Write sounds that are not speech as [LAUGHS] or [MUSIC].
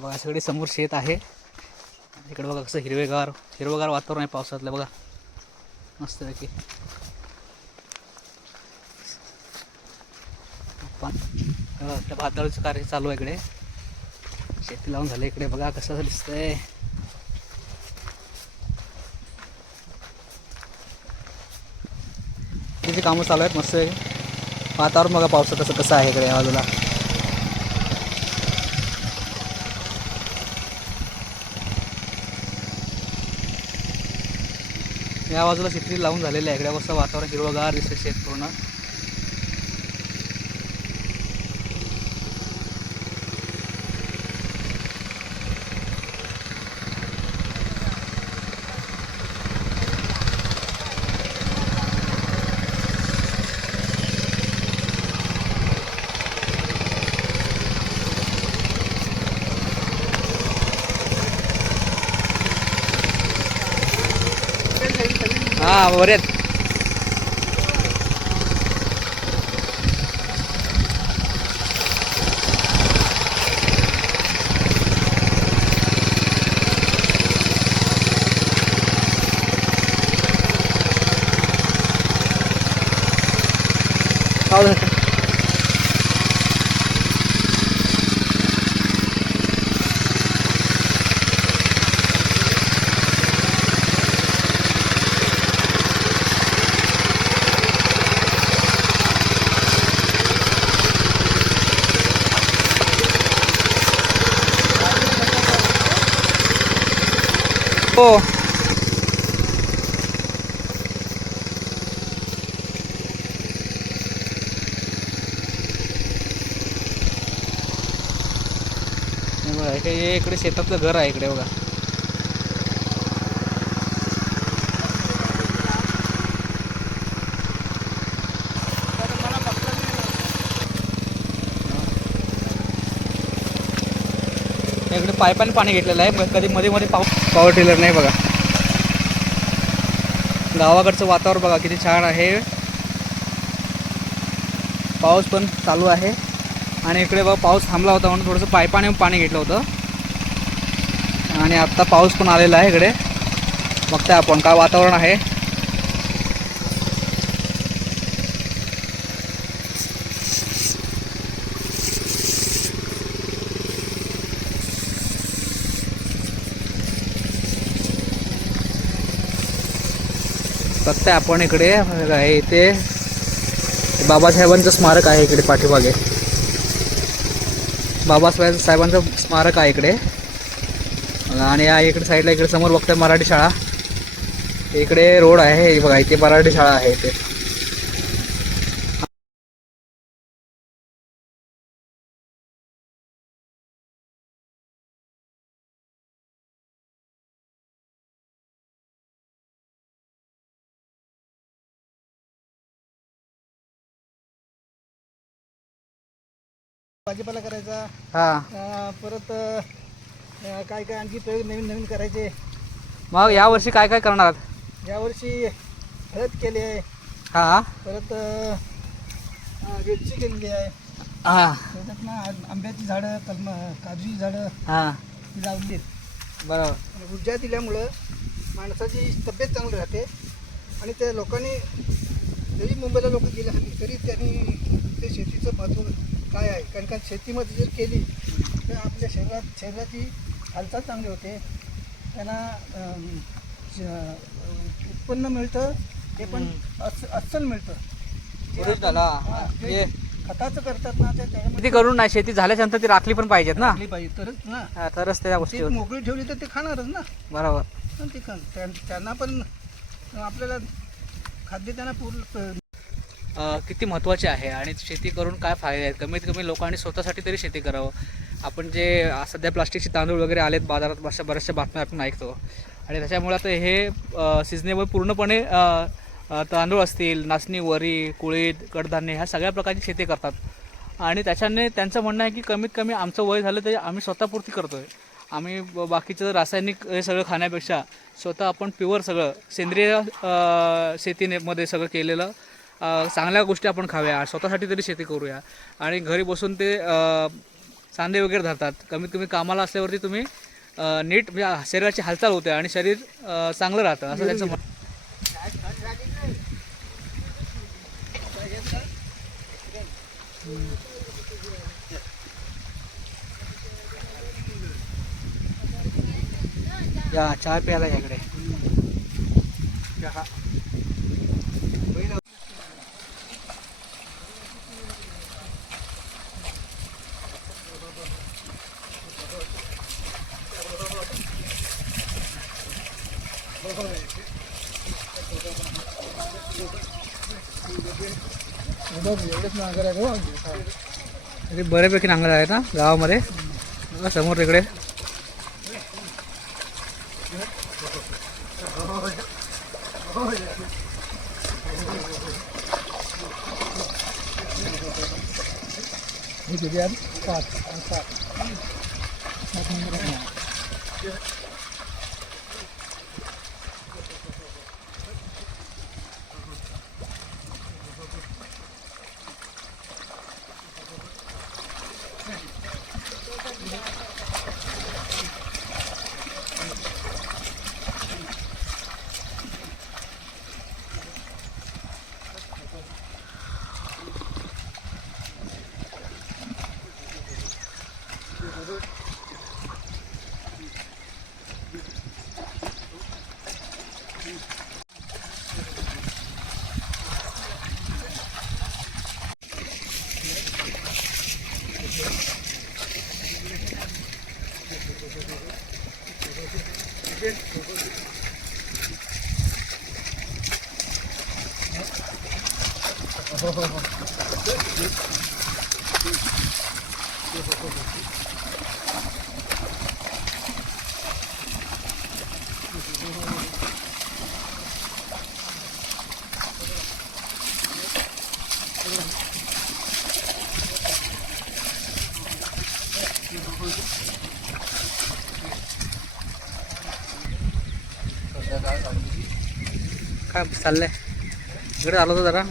बघा सगळे समोर शेत आहे. इकडे बघा कसं हिरवेगार हिरवगार वातावरण आहे पावसातलं बघा. मस्त पैकी आपण कार्य चालू आहे इकडे. शेती लावून झालं इकडे बघा कसं दिसतंय. तिची कामं चालू आहेत मस्त वातावरण बघा पावसाचं कसं आहे इकडे बाजूला. या बाजूला शेती लावून झालेलं आहे. इकडे मस्त वातावरण हिरवगार दिसते शेत पूर्ण. हा बरे आहेत पाऊस हो हे बघा, इकडे हे इकडे शेतातलं घर आहे इकडे बघा इकडे पायपाने पाणी घेतलेलं आहे. कधी मध्ये मध्ये पाव पॉवर टिलर नाही बघा. गावाकडचं वातावरण बघा किती छान आहे. पाऊस पण चालू आहे. आणि इकडे बघा पाऊस थांबला होता म्हणून थोडंसं पायपाने पाणी घेतलं होतं. आणि आत्ता पाऊस पण आलेला आहे इकडे. बघताय आपण काय वातावरण आहे. बघताय आपण इकडे. आहे इथे बाबासाहेबांचं स्मारक आहे इकडे पाठीमागे. बाबासाहेब साहेबांचं स्मारक आहे इकडे. आणि या इकडे साईडला इकडे समोर बघताय मराठी शाळा. इकडे रोड आहे बघा इथे मराठी शाळा आहे इथे. भाजीपाला करायचा. हा. अं, परत अं, काय काय आणखी प्रयोग नवीन नवीन करायचे. मग या वर्षी काय काय करणार यावर्षी हळद केली आहे. हा. परत अं, अं, वेलची केलेली आहे. हा. त्याच्यात ना आ- आंब्याची झाडं कलम काजूची झाडं हा. ही लावली आहेत बरोबर. आणि ऊर्जा दिल्यामुळं माणसाची तब्येत चांगली राहते. आणि त्या लोकांनी जरी मुंबईला लोक गेले तरी त्यांनी ते शेतीचं महत्त्व काय आहे? कारण का शेतीमध्ये जर केली तर आपल्या शरीरात शरीराची हालचाल चांगली होते. त्यांना उत्पन्न मिळतं ते पण अस अस्सल मिळतं. हा. जे हे- खताचं करतात ना ते करून नाही शेती झाल्याच्यानंतर ती राखली पण पाहिजेत ना. पाहिजे तरच ना. तरच त्या गोष्टी. मोकळी ठेवली तर ते खाणारच ना. बरोबर. पण ते त्यांना पण आपल्याला खाद्य त्यांना पूर्ण किती महत्त्वाचे आहे आणि शेती करून काय फायदे आहेत? कमीत कमी लोकांनी स्वतःसाठी तरी शेती करावं. आपण जे सध्या प्लास्टिकचे तांदूळ वगैरे आलेत बाजारात अशा बऱ्याचशा बातम्या आपण ऐकतो. आणि त्याच्यामुळे आता हे सिजनेबल पूर्णपणे तांदूळ असतील नाचणी वरी कुळीद कडधान्य ह्या सगळ्या प्रकारची शेती करतात. आणि त्याच्याने त्यांचं म्हणणं आहे की कमीत कमी आमचं वय झालं तरी आम्ही स्वतःपुरती करतो आहे आम्ही ब- बाकीचं रासायनिक हे सगळं खाण्यापेक्षा स्वतः आपण प्युअर सगळं सेंद्रिय शेतीने मध्ये सगळं केलेलं चांगल्या गोष्टी आपण खाव्या स्वतःसाठी तरी शेती करूया. आणि घरी बसून ते सांधे वगैरे धरतात. कमीत कमी कामाला असल्यावरती तुम्ही नीट म्हणजे शरीराची हालचाल होते आणि शरीर चांगलं राहतं असं त्यांचं मत या चहा प्यायला याकडे चहा. एवढंच नांगर आहे बऱ्यापैकी नांगर आहेत ना गावामध्ये. समोर तिकडे. पाच सात सात सात नंबर आहे. [LAUGHS] काय चाललंय? इकडे आलो होतो जरा.